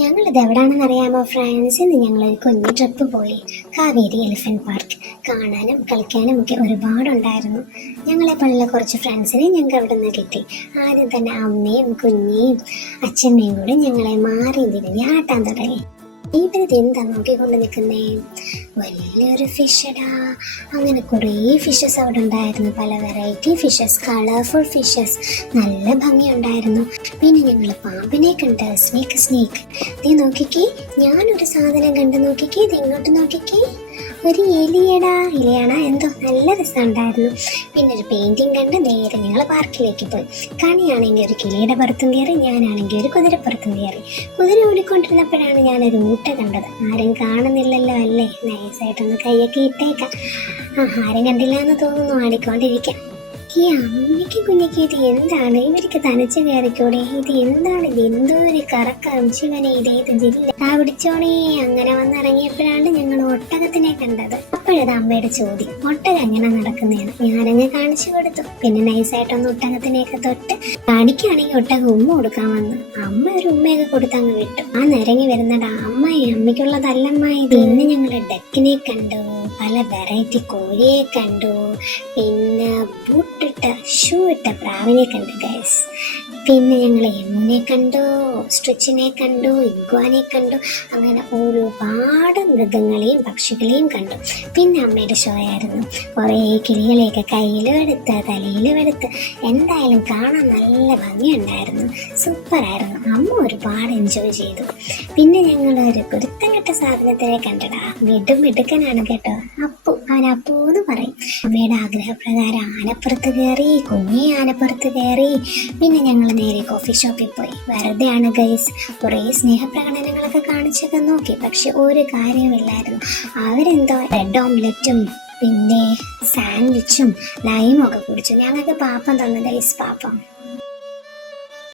ഞങ്ങളിത് എവിടാണെന്ന് അറിയാമോ ഫ്രണ്ട്സ്? ഇന്ന് ഞങ്ങളൊരു കുഞ്ഞു ട്രിപ്പ് പോയി. കാവേരി എലിഫന്റ് പാർക്ക് കാണാനും കളിക്കാനും ഒക്കെ ഒരുപാടുണ്ടായിരുന്നു. ഞങ്ങളെ പോലുള്ള കുറച്ച് ഫ്രണ്ട്സിനെ ഞങ്ങൾക്ക് അവിടെ നിന്ന് കിട്ടി. ആദ്യം തന്നെ അമ്മയും കുഞ്ഞിയും അച്ഛമ്മയും കൂടെ ഞങ്ങളെ മാറി തിരിഞ്ഞ് ആട്ടാൻ തുടങ്ങി. ഇവരിത് എന്താ നോക്കിക്കൊണ്ട് നിൽക്കുന്നേ? വലിയൊരു ഫിഷടാ. അങ്ങനെ കുറേ ഫിഷസ് അവിടെ ഉണ്ടായിരുന്നു, പല വെറൈറ്റി ഫിഷസ്, കളർഫുൾ ഫിഷസ്, നല്ല ഭംഗിയുണ്ടായിരുന്നു. പിന്നെ ഞങ്ങൾ പാമ്പിനെ കണ്ട്, സ്നേക്ക്. നീ നോക്കിക്കേ, ഞാനൊരു സാധനം കണ്ട് നോക്കിക്കേ, ഇത് ഇങ്ങോട്ട് നോക്കിക്കേ, ഒരു ഇലയാണോ എന്തോ, നല്ല രസമുണ്ടായിരുന്നു. പിന്നെ ഒരു പെയിന്റിങ് കണ്ട് നേരെ ഞങ്ങൾ പാർക്കിലേക്ക് പോയി. കണിയാണെങ്കിൽ ഒരു കിളിയുടെ പുറത്തും കയറി, ഞാനാണെങ്കിൽ ഒരു കുതിരപ്പുറത്തും കയറി. കുതിര ഓടിക്കൊണ്ടിരുന്നപ്പോഴാണ് ഞാനൊരു ഊട്ട കണ്ടത്. ആരും കാണുന്നില്ലല്ലോ അല്ലേ, നൈസായിട്ടൊന്ന് കൈയൊക്കെ ഇട്ടേക്കാം. ആരും കണ്ടില്ല എന്ന് തോന്നുന്നു, ആടിക്കൊണ്ടിരിക്കാം. ഈ അമ്മയ്ക്ക് കുഞ്ഞിക്ക് ഇത് എന്താണ്? ഇവർക്ക് തനിച്ച് കയറിക്കൂടെ? ഇത് എന്താണ്? ഇത് എന്തോ ഒരു കറക്കം ശിവനെ, ഇതേത് ജില്ല പിടിച്ചോണേ. അങ്ങനെ വന്നിറങ്ങിയപ്പോഴാണ് ഞങ്ങൾ ഒട്ടകത്തിനെ കണ്ടത്. അപ്പോഴത് അമ്മയുടെ ചോദ്യം, ഒട്ടകം എങ്ങനെ നടക്കുന്നതാണ്? ഞാനങ്ങ് കാണിച്ചു കൊടുത്തു. പിന്നെ നൈസായിട്ടൊന്ന് ഒട്ടകത്തിനെയൊക്കെ തൊട്ട് കാണിക്കുകയാണെങ്കിൽ ഒട്ടകം ഉമ്മ കൊടുക്കാൻ വന്നു. അമ്മ ഒരു ഉമ്മയൊക്കെ കൊടുത്തങ്ങ് വിട്ടു. ആ നിരങ്ങി വരുന്നടാ അമ്മയ്ക്കുള്ളതല്ലമ്മായി. പിന്നെ ഞങ്ങൾ ഡക്കിനെ കണ്ടു, പല വെറൈറ്റി കോഴിയെ കണ്ടു, പിന്നെ ബൂട്ടിട്ട ഷൂ ഇട്ട പ്രാവിനെ കണ്ടു ഗൈസ്. പിന്നെ ഞങ്ങൾ എമ്മുനെ കണ്ടു, സ്ട്രിച്ചിനെ കണ്ടു, ഇഗ്വാനെ കണ്ടു. അങ്ങനെ ഒരുപാട് മൃഗങ്ങളെയും പക്ഷികളെയും കണ്ടു. പിന്നെ അമ്മയുടെ ഷോ ആയിരുന്നു. കുറേ കിളികളെയൊക്കെ കയ്യിലും എടുത്ത് തലയിലും എടുത്ത്. എന്തായാലും കാണാൻ നല്ല ഭംഗിയുണ്ടായിരുന്നു, സൂപ്പറായിരുന്നു. അമ്മ ഒരുപാട് എൻജോയ് ചെയ്തു. പിന്നെ ഞങ്ങൾ ഒരു കുരുത്തം കെട്ട സാധനത്തിനെ കണ്ടടാ. മിടുക്കനാണ് കേട്ടോ, അവൻ അപ്പു എന്ന് പറയും. അമ്മയുടെ ആഗ്രഹപ്രകാരം ആനപ്പുറത്ത് കയറി, കുഞ്ഞി ആനപ്പുറത്ത് കയറി. പിന്നെ ഞങ്ങൾ നേരെ കോഫി ഷോപ്പിൽ പോയി. വെറുതെ ആണ് ഗൈസ്, കുറേ സ്നേഹപ്രകടനങ്ങളൊക്കെ കാണിച്ചൊക്കെ നോക്കി. പക്ഷെ ഒരു കാര്യമില്ലായിരുന്നു. അവരെന്തോ ബ്രെഡ് ഓംലെറ്റും പിന്നെ സാൻഡ്വിച്ചും ലൈമും ഒക്കെ കുടിച്ചു. ഞങ്ങൾക്ക് പാപ്പം തന്നു ഗൈസ്, പാപ്പം.